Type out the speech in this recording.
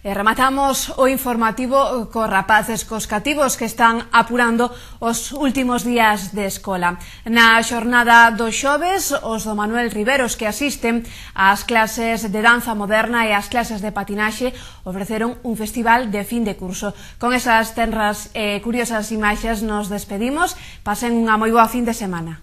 E rematamos o informativo cos rapaces cos cativos que están apurando os últimos días de escola. Na xornada do xoves, os do Manuel Riveros que asisten ás clases de danza moderna e ás clases de patinaxe ofreceron un festival de fin de curso. Con esas tenras e curiosas imaxes nos despedimos. Pasen unha moi boa fin de semana.